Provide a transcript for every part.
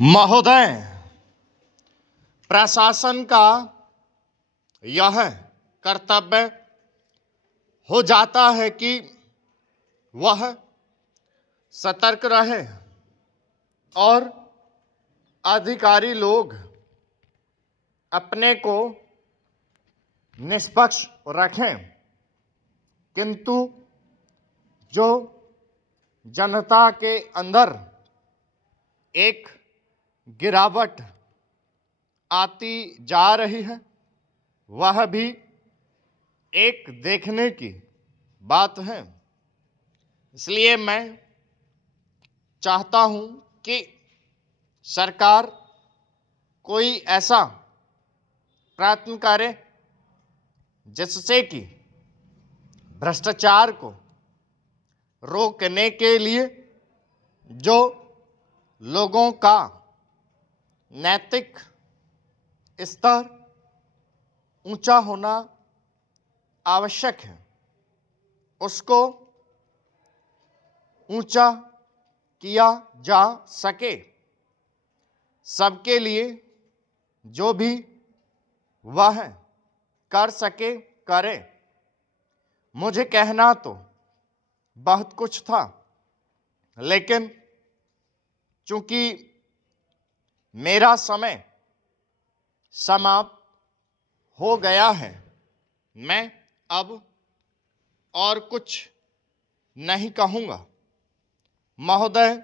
महोदय, प्रशासन का यह कर्तव्य हो जाता है कि वह सतर्क रहे और अधिकारी लोग अपने को निष्पक्ष रखें, किंतु जो जनता के अंदर एक गिरावट आती जा रही है, वह भी एक देखने की बात है। इसलिए मैं चाहता हूं कि सरकार कोई ऐसा प्रयत्न करे जिससे कि भ्रष्टाचार को रोकने के लिए जो लोगों का नैतिक स्तर ऊंचा होना आवश्यक है, उसको ऊंचा किया जा सके। सबके लिए जो भी वह कर सके करे। मुझे कहना तो बहुत कुछ था, लेकिन चूंकि मेरा समय समाप्त हो गया है, मैं अब और कुछ नहीं कहूँगा। महोदय,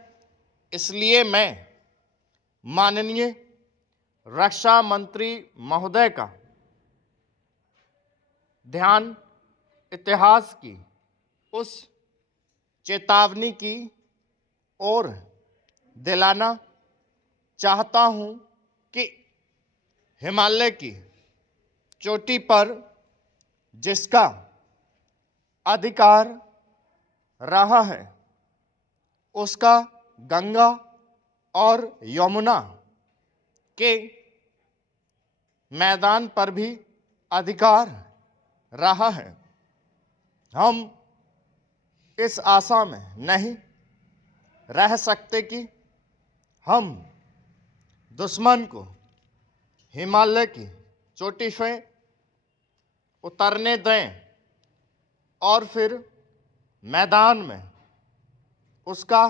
इसलिए मैं माननीय रक्षा मंत्री महोदय का ध्यान इतिहास की उस चेतावनी की ओर दिलाना चाहता हूं कि हिमालय की चोटी पर जिसका अधिकार रहा है, उसका गंगा और यमुना के मैदान पर भी अधिकार रहा है। हम इस आशा में नहीं रह सकते कि हम दुश्मन को हिमालय की चोटी से उतरने दें और फिर मैदान में उसका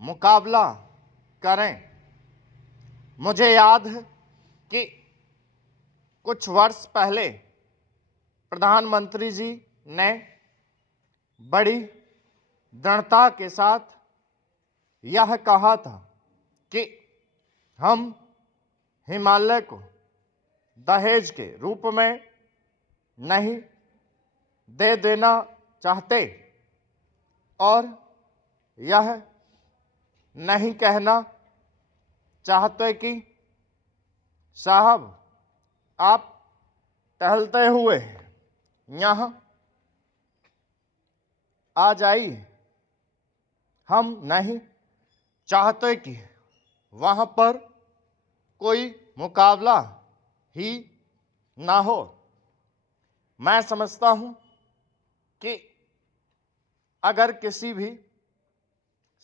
मुकाबला करें। मुझे याद है कि कुछ वर्ष पहले प्रधानमंत्री जी ने बड़ी दृढ़ता के साथ यह कहा था कि हम हिमालय को दहेज के रूप में नहीं दे देना चाहते और यह नहीं कहना चाहते कि साहब आप टहलते हुए यहाँ आ जाइए। हम नहीं चाहते कि वहाँ पर कोई मुकाबला ही ना हो। मैं समझता हूँ कि अगर किसी भी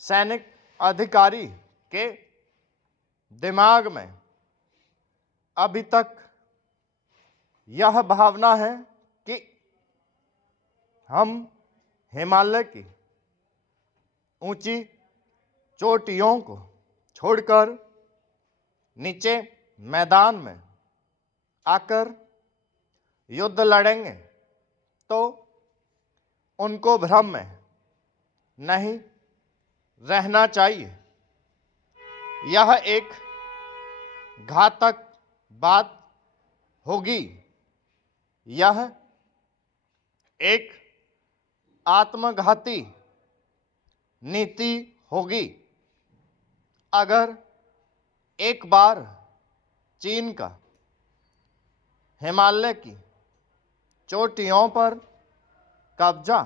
सैनिक अधिकारी के दिमाग में अभी तक यह भावना है कि हम हिमालय की ऊंची चोटियों को छोड़कर नीचे मैदान में आकर युद्ध लड़ेंगे, तो उनको भ्रम में नहीं रहना चाहिए। यह एक घातक बात होगी। यह एक आत्मघाती नीति होगी। अगर एक बार चीन का हिमालय की चोटियों पर कब्जा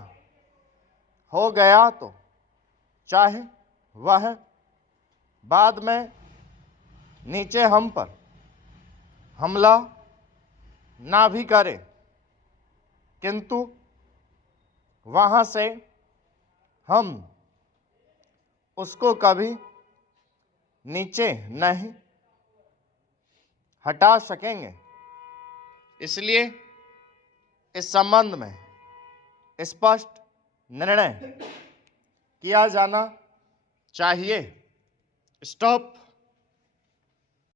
हो गया तो चाहे वह बाद में नीचे हम पर हमला ना भी करे, किंतु वहाँ से हम उसको कभी नीचे नहीं हटा सकेंगे। इसलिए इस संबंध में स्पष्ट निर्णय किया जाना चाहिए। स्टॉप।